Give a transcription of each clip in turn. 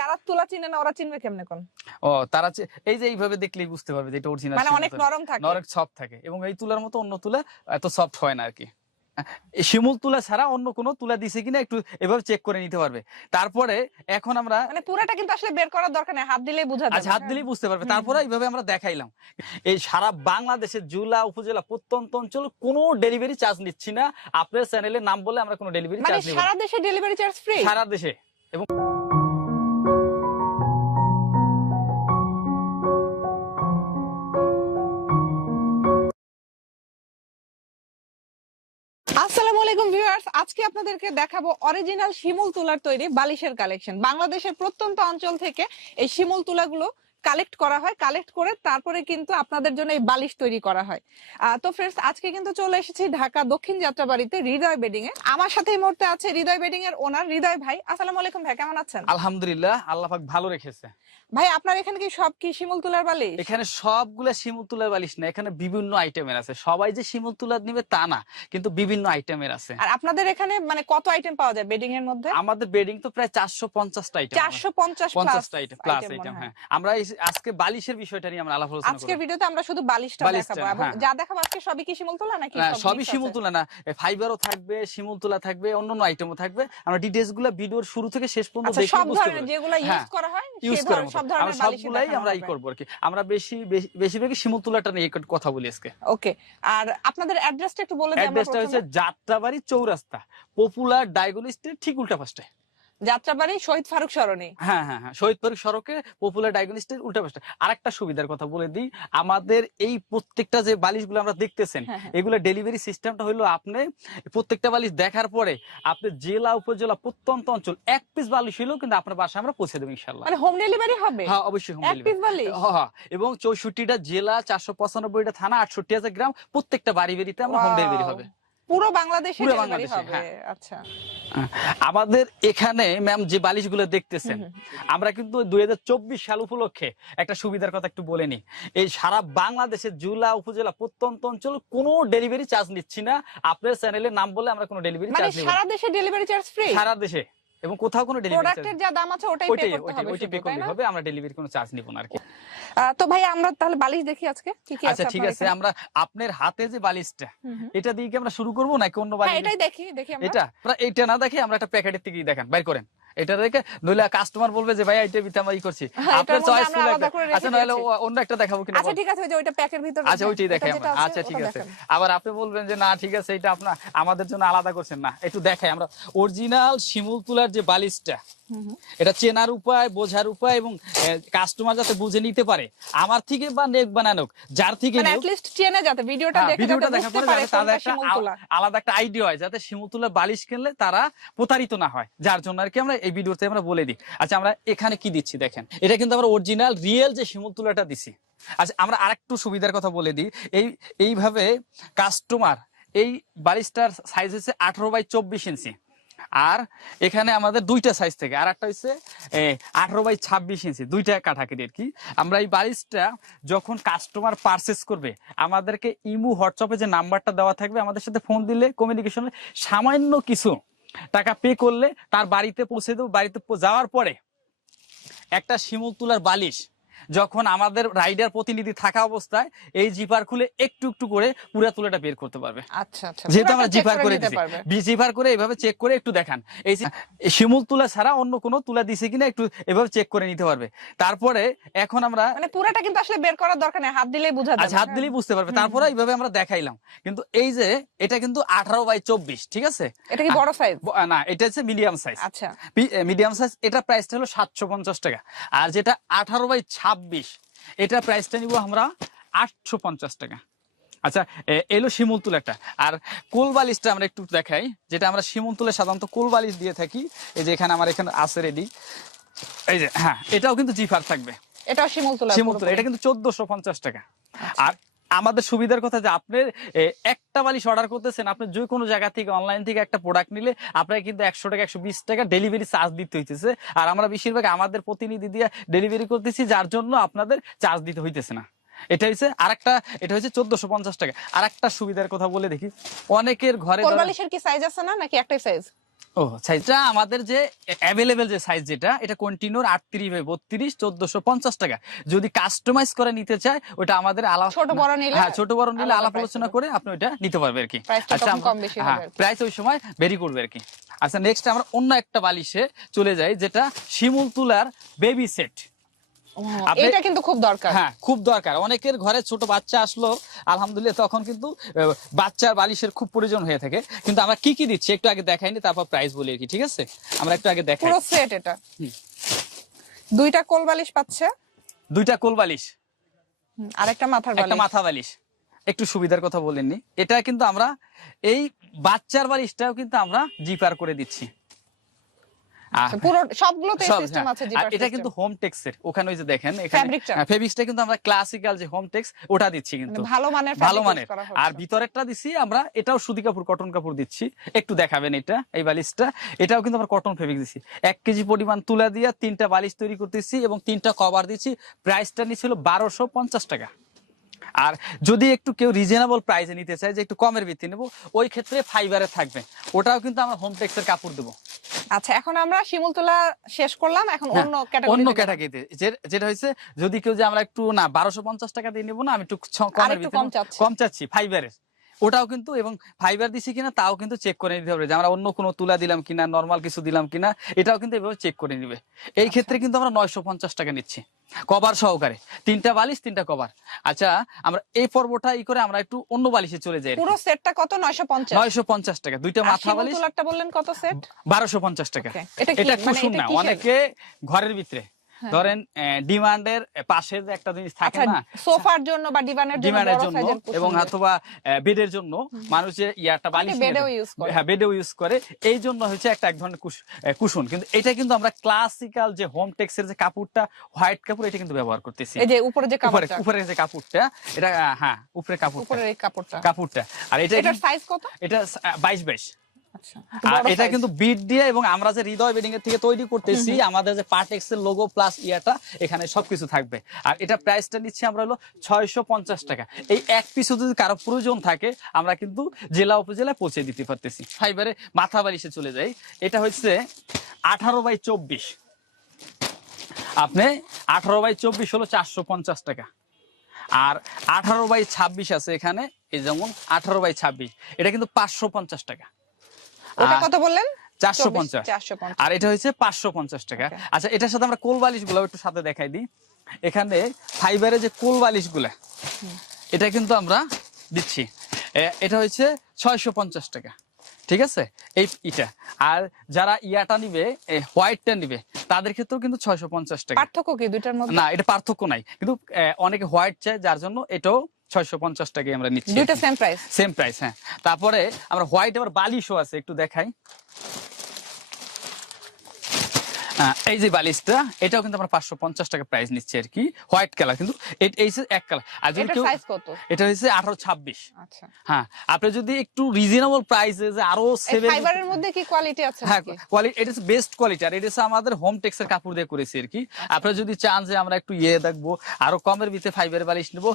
যারা তুলা চিনে না ওরা চিনবে কেমনে কোন ও তারা এই যে এইভাবে বুঝতে পারবে যে এটা মানে অনেক নরম থাকে সফট থাকে এবং এই তুলার মতো অন্য তুলা এত সফট হয় না আর কি শিমুল তুলা ছাড়া অন্য কোনো তুলা দিছে কিনা একটু এভাবে চেক করে নিতে পারবে তারপরে এখন আমরা মানে পুরাটা কিন্তু আসলে বের করার দরকার নেই হাত দিলেই বোঝা যায় আচ্ছা, হাত দিলেই বুঝতে পারবে তারপরে এইভাবে আমরা দেখাইলাম এই সারা বাংলাদেশের জুলা উপজেলা প্রত্যন্ত অঞ্চল কোনো ডেলিভারি চার্জ নিচ্ছি না আপনার চ্যানেলের নাম বলে আমরা কোনো ডেলিভারি মানে চার্জ সারা দেশে ডেলিভারি চার্জ ফ্রি সারা দেশে এবং ভিউয়ার্স আজকে আপনাদেরকে দেখাবো অরিজিনাল শিমুল তুলার তৈরি বালিশের কালেকশন বাংলাদেশের প্রত্যন্ত অঞ্চল থেকে এই শিমুল তুলাগুলো কালেক্ট করা হয় কালেক্ট করে তারপরে কিন্তু আপনাদের জন্য এই বালিশ তৈরি করা হয় তো ফ্রেন্ডস আজকে কিন্তু চলে এসেছি ঢাকা দক্ষিণ যাত্রা বাড়িতে হৃদয় বেডিং এ আমার সাথে এই মুহূর্তে আছে হৃদয় বেডিং এর ওনার হৃদয় ভাই আসসালামু আলাইকুম ভাই কেমন আছেন আলহামদুলিল্লাহ আল্লাহ পাক ভালো রেখেছে ভাই আপনার এখানে কি সব কি শিমুল তুলার বালিশ এখানে সবগুলো শিমুল তুলার বালিশ না এখানে বিভিন্ন আইটেমের আছে সবাই যে শিমুল তুলার নিবে তা না কিন্তু বিভিন্ন আইটেমের আছে আর আপনাদের এখানে মানে কত আইটেম পাওয়া যায় বেডিং এর মধ্যে আমাদের বেডিং তো প্রায় চারশো পঞ্চাশটা item 450 plus item plus item হ্যাঁ আমরা আজকে বালিশের বিষয়টা নিয়ে আমরা আলাপ আজকের ভিডিওতে আমরা শুধু বালিশটা দেখাবো এবং হ্যাঁ। যা দেখাবো আজকে সবই কি তোলা নাকি হ্যাঁ, সবই তোলা না ফাইবারও থাকবে তোলা থাকবে অন্যান্য আইটেমও থাকবে আমরা ডিটেইলস গুলো ভিডিওর শুরু থেকে শেষ পর্যন্ত আচ্ছা, দেখে বুঝতে হ্যাঁ, সব ধরনের যেগুলো ইউজ করা হয় ইউজ করা সব ধরনের সবগুলাই আমরা ই করব আর কি আমরা বেশি বেশিরভাগই তোলাটা নিয়ে কথা বলি আজকে ওকে আর আপনাদের অ্যাড্রেসটা একটু বলে দিই আমরা অ্যাড্রেসটা হচ্ছে যাত্রাবাড়ি চৌরাস্তা পপুলার ডায়াগনস্টের ঠিক উল্টা পাশটায় যাত্রাবাড়ি শহীদ ফারুক সরণি হ্যাঁ হ্যাঁ হ্যাঁ শহীদ ফারুক সড়কে পপুলার ডায়াগনস্টিক উল্টা পাশে আরেকটা সুবিধার কথা বলে দিই আমাদের এই প্রত্যেকটা যে বালিশগুলো আমরা দেখতেছেন হ্যাঁ, হ্যাঁ। এগুলো ডেলিভারি সিস্টেমটা হলো আপনি প্রত্যেকটা বালিশ দেখার পরে আপনি জেলা উপজেলা প্রত্যন্ত অঞ্চল এক পিস বালিশ হলেও কিন্তু আপনার বাসায় আমরা পৌঁছে দেবো ইনশাল্লাহ মানে হোম ডেলিভারি হবে হ্যাঁ অবশ্যই হোম ডেলিভারি হ্যাঁ, হ্যাঁ এবং চৌষট্টিটা জেলা চারশো পঁচানব্বইটা থানা আটষট্টি হাজার গ্রাম প্রত্যেকটা বাড়ি বাড়িতে আমরা হোম ডেলিভারি হবে পুরো বাংলাদেশে হবে হ্যাঁ। আচ্ছা আমাদের এখানে ম্যাম যে বালিশগুলো দেখতেছেন আমরা কিন্তু দুই হাজার চব্বিশ সাল উপলক্ষে একটা সুবিধার কথা একটু বলে নি এই সারা বাংলাদেশের জুলা উপজেলা প্রত্যন্ত অঞ্চল কোনো ডেলিভারি চার্জ নিচ্ছি না আপনার চ্যানেলের নাম বলে আমরা কোনো ডেলিভারি মানে চার্জ সারা দেশে ডেলিভারি চার্জ ফ্রি সারা দেশে এবং কোথাও কোনো ডেলিভারি প্রোডাক্টের যা দাম আছে ওটাই পে করতে হবে ওটাই পে করতে হবে আমরা ডেলিভারি কোনো চার্জ নিব না আর কি তো ভাই আমরা তাহলে বালিশ দেখি আজকে কি কি আচ্ছা, আছে আচ্ছা ঠিক আছে আমরা আপনার হাতে যে বালিশটা এটা দিয়ে কি আমরা শুরু করব নাকি অন্য হ্যাঁ, বালিশ এটাই দেখি দেখি আমরা এটা এটা না দেখি আমরা একটা প্যাকেটের থেকে দেখেন বাইর করেন এটা দেখে নইলে কাস্টমার বলবে যে ভাই এটা বিতে আমরা করছি হ্যাঁ, আপনার চয়েস ফুল আচ্ছা নইলে অন্য একটা দেখাবো কিনা আচ্ছা ঠিক আছে ওই যে ওইটা প্যাকের ভিতর আচ্ছা ওইটাই দেখাই আমরা আচ্ছা ঠিক আছে আবার আপনি বলবেন যে না ঠিক আছে এটা আপনি আমাদের জন্য আলাদা করছেন না একটু দেখাই আমরা অরিজিনাল শিমুল তুলার যে বালিশটা এটা চেনার উপায় বোঝার উপায় এবং কাস্টমার যাতে বুঝে নিতে পারে আমার থেকে বা নেক বানানোক যার থেকে মানে নেক লিস্ট চেনা যাতে ভিডিওটা হ্যাঁ, দেখে ভিডিওটা দেখার পরে যাতে একটা আলাদা একটা আইডিয়া হয় যাতে শিমুল তুলার বালিশ কিনলে তারা প্রতারিত না হয় যার জন্য আর কি আমরা এই ভিডিওতে আমরা বলে দিই আচ্ছা আমরা এখানে কি দিচ্ছি দেখেন এটা কিন্তু আমরা অরিজিনাল রিয়েল যে শিমুল তুলাটা দিছি আচ্ছা আমরা আরেকটু সুবিধার কথা বলে দিই এই এইভাবে কাস্টমার এই বালিশটার সাইজ হচ্ছে আঠারো বাই চব্বিশ ইঞ্চি আর এখানে আমাদের দুইটা সাইজ থেকে আর একটা হচ্ছে আঠারো বাই ছাব্বিশ ইঞ্চি দুইটা কাঠাকাটি আর কি আমরা এই বালিশটা যখন কাস্টমার পারচেস করবে আমাদেরকে ইমু হোয়াটসঅ্যাপে যে নাম্বারটা দেওয়া থাকবে আমাদের সাথে ফোন দিলে কমিউনিকেশনে সামান্য কিছু টাকা পে করলে তার বাড়িতে পৌঁছে দেবো বাড়িতে যাওয়ার পরে একটা শিমুল তুলার বালিশ যখন আমাদের রাইডার প্রতিনিধি থাকা অবস্থায় এই জিপার খুলে একটু একটু করে পুরা তুলেটা বের করতে পারবে আচ্ছা, আচ্ছা যেহেতু আমরা জিপার করে জিপার করে এভাবে চেক করে একটু দেখান এই শিমুল তুলা ছাড়া অন্য কোনো তুলা দিছে কিনা একটু এভাবে চেক করে নিতে পারবে তারপরে এখন আমরা মানে পুরাটা কিন্তু আসলে বের করার দরকার নেই হাত দিলেই বুঝা যাবে আচ্ছা, হাত দিলেই বুঝতে পারবে তারপরে এইভাবে আমরা দেখাইলাম কিন্তু এই যে এটা কিন্তু 18 বাই 24 ঠিক আছে এটা কি বড় সাইজ না এটা হচ্ছে মিডিয়াম সাইজ আচ্ছা মিডিয়াম সাইজ এটা প্রাইসটা হলো 750 টাকা আর যেটা 18 বাই 26 ছাব্বিশ এটা প্রাইসটা নিব আমরা আটশো পঞ্চাশ টাকা আচ্ছা এলো শিমুল তুলাটা আর কোল বালিশটা আমরা একটু দেখাই যেটা আমরা শিমুল তুলে সাধারণত কোল বালিশ দিয়ে থাকি এই যে এখানে আমার এখানে আছে রেডি এই যে হ্যাঁ এটাও কিন্তু জিফার থাকবে এটা শিমুল তুলা শিমুল তুলা এটা কিন্তু চোদ্দশো পঞ্চাশ টাকা আর আমাদের সুবিধার কথা যে আপনি একটা বালিশ অর্ডার করতেছেন আপনি যে কোনো জায়গা থেকে অনলাইন থেকে একটা প্রোডাক্ট নিলে আপনাকে কিন্তু একশো টাকা একশো বিশ টাকা ডেলিভারি চার্জ দিতে হইতেছে আর আমরা বেশিরভাগ আমাদের প্রতিনিধি দিয়ে ডেলিভারি করতেছি যার জন্য আপনাদের চার্জ দিতে হইতেছে না এটা হচ্ছে আর একটা এটা হচ্ছে চোদ্দশো পঞ্চাশ টাকা আর একটা সুবিধার কথা বলে দেখি অনেকের ঘরে বালিশের কি সাইজ আছে না নাকি একটাই সাইজ ও সাইজটা আমাদের যে অ্যাভেলেবেল যে সাইজ যেটা এটা কন্টিনিউর আটত্রিশ বত্রিশ চোদ্দশো পঞ্চাশ টাকা যদি কাস্টমাইজ করে নিতে চায় ওটা আমাদের আলাপ ছোট বড় নিলে হ্যাঁ ছোট বড় নিলে আলাপ আলোচনা করে আপনি ওইটা নিতে পারবে আর কি আচ্ছা হ্যাঁ প্রাইস ওই সময় ভেরি করবে আর কি আচ্ছা নেক্সট আমরা অন্য একটা বালিশে চলে যাই যেটা শিমুল তুলার বেবি সেট এটা কিন্তু খুব দরকার হ্যাঁ খুব দরকার অনেকের ঘরে ছোট বাচ্চা আসলো আলহামদুলিল্লাহ তখন কিন্তু বাচ্চার বালিশের খুব প্রয়োজন হয়ে থাকে কিন্তু আমরা কি কি দিচ্ছি একটু আগে দেখাইনি তারপর প্রাইস বলি আর কি ঠিক আছে আমরা একটু আগে দেখাই পুরো সেট এটা দুইটা কোল বালিশ পাচ্ছে দুইটা কোল বালিশ আর একটা মাথার বালিশ একটা মাথা বালিশ একটু সুবিধার কথা বলেননি এটা কিন্তু আমরা এই বাচ্চার বালিশটাও কিন্তু আমরা জিপার করে দিচ্ছি পুরো সবগুলোতে হ্যাঁ। হ্যাঁ, দিচ্ছি মানে আর ভিতরেরটা দিছি আমরা এটাও সুতি কাপড় কটন কাপড় দিচ্ছি একটু দেখাবেন এটা এই বালিশটা এটাও কিন্তু আমরা কটন ফেব্রিক দিছি এক কেজি পরিমাণ তুলা দিয়ে তিনটা বালিশ তৈরি করতেছি এবং তিনটা কভার দিচ্ছি প্রাইসটা নিয়েছিল বারোশো পঞ্চাশ টাকা আর যদি একটু কেউ রিজনেবল প্রাইসে নিতে চায় যে একটু কমের ভিত্তি নেবো ওই ক্ষেত্রে ফাইবারে থাকবে ওটাও কিন্তু আমরা হোম টেক্সের কাপড় দেবো আচ্ছা এখন আমরা শিমুলতলা শেষ করলাম এখন হ্যাঁ, অন্য অন্য ক্যাটাগরিতে যেটা হয়েছে যদি কেউ যে আমরা একটু না বারোশো পঞ্চাশ টাকা দিয়ে নেবো না আমি একটু কম চাচ্ছি ফাইবারের ওটাও কিন্তু এবং ফাইবার দিছি কিনা তাও কিন্তু চেক করে নিতে হবে যে আমরা অন্য কোনো তুলা দিলাম কিনা নর্মাল কিছু দিলাম কিনা এটাও কিন্তু এভাবে চেক করে নিবে এই আচ্ছা। ক্ষেত্রে কিন্তু আমরা নয়শো পঞ্চাশ টাকা নিচ্ছি কভার সহকারে তিনটা বালিশ তিনটা কভার আচ্ছা আমরা এই পর্বটা ই করে আমরা একটু অন্য বালিশে চলে যাই পুরো সেটটা কত নয়শো নয়শো পঞ্চাশ টাকা দুইটা মাথা বালিশ একটা বললেন কত সেট বারোশো পঞ্চাশ টাকা এটা খুব মানে শুন না অনেকে ঘরের ভিতরে হ্যাঁ। ধরেন ডিমান্ডের পাশে একটা জিনিস থাকে আচ্ছা, না সোফার জন্য বা ডিমান্ডের ডিমান্ডের জন্য এবং অথবা বেডের জন্য মানুষ যে ইয়াটা বালিশ বেডেও ইউজ করে হ্যাঁ বেডেও ইউজ করে এই জন্য হচ্ছে একটা এক ধরনের কুশন কিন্তু এটা কিন্তু আমরা ক্লাসিক্যাল যে হোম টেক্সের যে কাপড়টা হোয়াইট কাপড় এটা কিন্তু ব্যবহার করতেছি এই যে উপরে যে কাপড় উপরে যে কাপড়টা এটা হ্যাঁ উপরে কাপড় উপরে এই কাপড়টা কাপড়টা আর এটা এটার সাইজ কত এটা 22 22 আচ্ছা। আচ্ছা। আর এটা কিন্তু বিট দিয়ে এবং আমরা যে হৃদয় বেডিং এর থেকে তৈরি করতেছি আমাদের যে পার্টেক্স এর লোগো প্লাস ইয়াটা এখানে সবকিছু থাকবে আর এটা প্রাইসটা নিচ্ছি আমরা হলো ছয়শো পঞ্চাশ টাকা এই এক পিসও যদি কারো প্রয়োজন থাকে আমরা কিন্তু জেলা উপজেলায় পৌঁছে দিতে পারতেছি ফাইবারে মাথা বালিশে চলে যাই এটা হচ্ছে আঠারো বাই চব্বিশ আপনি আঠারো বাই চব্বিশ হলো চারশো পঞ্চাশ টাকা আর আঠারো বাই ছাব্বিশ আছে এখানে এই যেমন আঠারো বাই ছাব্বিশ এটা কিন্তু পাঁচশো পঞ্চাশ টাকা কত বললেন চারশো পঞ্চাশ আর এটা হচ্ছে পাঁচশো পঞ্চাশ টাকা আচ্ছা এটার সাথে আমরা গুলো একটু সাথে দেখাই দিই এখানে যে গুলা এটা কিন্তু আমরা দিচ্ছি এটা হচ্ছে ছয়শো পঞ্চাশ টাকা ঠিক আছে এই ইটা আর যারা ইয়াটা নিবে হোয়াইটটা নিবে তাদের ক্ষেত্রেও কিন্তু ছয়শো পঞ্চাশ টাকা পার্থক্য কি দুইটার মধ্যে না এটা পার্থক্য নাই কিন্তু অনেকে হোয়াইট চায় যার জন্য এটাও ছয়শো পঞ্চাশ টাকায় আমরা নিচ্ছি সেম প্রাইস সেম প্রাইস হ্যাঁ তারপরে আমরা হোয়াইট আবার বালিশও আছে একটু দেখাই এই যে বালিশটা এটাও কিন্তু আমরা পাঁচশো পঞ্চাশ টাকা প্রাইস নিচ্ছি আর কি হোয়াইট কালার কিন্তু এক কালার আর কেউ এটা হচ্ছে আঠারো ছাব্বিশ আচ্ছা। হ্যাঁ আপনি যদি একটু রিজনেবল আরো সেভেন ফাইবারের মধ্যে কি কোয়ালিটি আছে হ্যাঁ কোয়ালিটি এটা বেস্ট কোয়ালিটি আর এটা আমাদের হোম টেক্সের কাপড় দিয়ে করেছি আর কি আচ্ছা। আপনি যদি চান যে আমরা একটু ইয়ে দেখবো আরো কমের ভিতরে ফাইবার বালিশ নেবো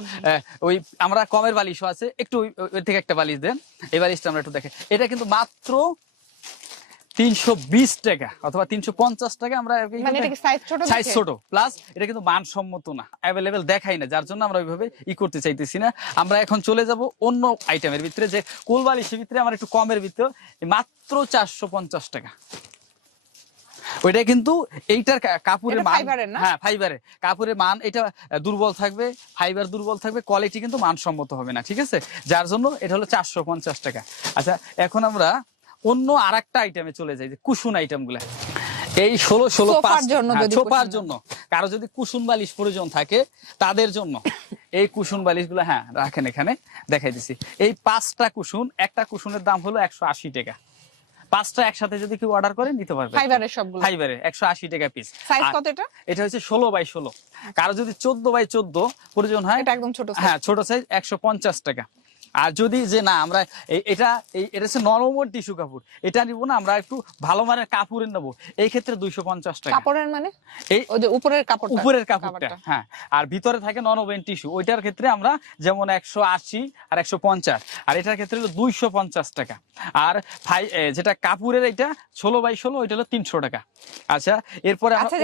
ওই আমরা কমের বালিশও আছে একটু ওই থেকে একটা বালিশ দেন এই বালিশটা আমরা একটু দেখে এটা কিন্তু মাত্র 320 টাকা অথবা 350 টাকা আমরা মানে এটা কি সাইজ ছোট সাইজ ছোট প্লাস এটা কিন্তু মানসম্মত না अवेलेबल দেখাই না যার জন্য আমরা ই করতে চাইতেছি না আমরা এখন চলে যাব অন্য আইটেমের ভিতরে যে কোলবালিশের ভিতরে আমরা একটু কমের ভিতরে মাত্র 450 টাকা ওইটা কিন্তু এইটার কাপড়ের মান হ্যাঁ ফাইবারের কাপড়ের মান এটা দুর্বল থাকবে ফাইবার দুর্বল থাকবে কোয়ালিটি কিন্তু মানসম্মত হবে না ঠিক আছে যার জন্য এটা হলো চারশো টাকা আচ্ছা এখন আমরা অন্য আর একটা আইটেমে চলে যায় যে কুসুন আইটেম গুলা এই ষোলো ষোলো সোফার জন্য হ্যাঁ, কারো যদি কুসুন বালিশ প্রয়োজন থাকে তাদের জন্য এই কুসুন বালিশ গুলো হ্যাঁ রাখেন এখানে দেখাই দিছি এই পাঁচটা কুসুন একটা কুসুনের দাম হলো একশো আশি টাকা পাঁচটা একসাথে যদি কেউ অর্ডার করে নিতে পারবে ফাইবারের সবগুলো ফাইবারের আশি টাকা পিস কত এটা এটা হচ্ছে ষোলো বাই ষোলো কারো যদি চোদ্দ বাই চোদ্দ প্রয়োজন হয় এটা একদম ছোট হ্যাঁ ছোট সাইজ পঞ্চাশ টাকা আর যদি যে না আমরা এটা এটা হচ্ছে নরমর টিসু কাপড় এটা নিব না আমরা একটু ভালো মানের কাপড়ের নেবো এই ক্ষেত্রে দুইশো পঞ্চাশ টাকা কাপড়ের মানে এই উপরের কাপড় উপরের কাপড়টা হ্যাঁ আর ভিতরে থাকে নরমেন টিসু ওইটার ক্ষেত্রে আমরা যেমন একশো আশি আর একশো পঞ্চাশ আর এটার ক্ষেত্রে হলো দুইশো পঞ্চাশ টাকা আর ফাই যেটা কাপড়ের এটা ষোলো বাই ষোলো ওইটা হলো তিনশো টাকা আচ্ছা এরপরে আচ্ছা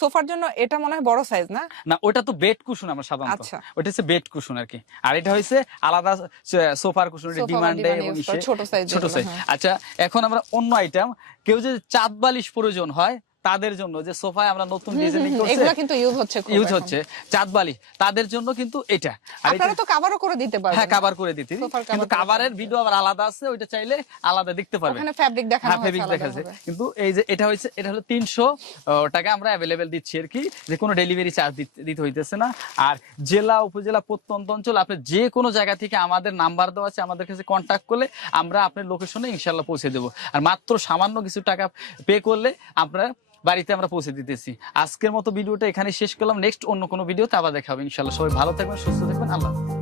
সোফার জন্য এটা মনে হয় বড় সাইজ না না ওটা তো বেড কুশন আমরা সাধারণত আচ্ছা। ওটা হচ্ছে বেড কুশন আর কি আর এটা হয়েছে আলাদা সোফার কুশনের ডিমান্ডে ছোট সাইজ হ্যাঁ। আচ্ছা এখন আমরা অন্য আইটেম কেউ যদি চাঁদ বালিশ প্রয়োজন হয় তাদের জন্য যে সোফায় আমরা নতুন ডিজাইনিং করছি এগুলো কিন্তু ইউজ হচ্ছে খুব ইউজ হচ্ছে চাঁদবালি তাদের জন্য কিন্তু এটা আপনারা তো কভারও করে দিতে পারবেন হ্যাঁ কভার করে দিতে কিন্তু কভারের ভিডিও আবার আলাদা আছে ওইটা চাইলে আলাদা দেখতে পারবেন ওখানে ফ্যাব্রিক দেখানো হ্যাঁ ফ্যাব্রিক দেখাছে কিন্তু এই যে এটা হইছে এটা হলো 300 টাকা আমরা अवेलेबल দিচ্ছি আর কি যে কোনো ডেলিভারি চার্জ দিতে হইতেছে না আর জেলা উপজেলা প্রত্যন্ত অঞ্চল আপনি যে কোনো জায়গা থেকে আমাদের নাম্বার দেওয়া আছে আমাদের কাছে কন্টাক্ট করলে আমরা আপনার লোকেশনে ইনশাআল্লাহ পৌঁছে দেব আর মাত্র সামান্য কিছু টাকা পে করলে আপনারা বাড়িতে আমরা পৌঁছে দিতেছি আজকের মতো ভিডিওটা এখানে শেষ করলাম নেক্সট অন্য কোনো ভিডিওতে আবার দেখা হবে ইনশাল্লাহ সবাই ভালো থাকবেন সুস্থ থাকবেন আল্লাহ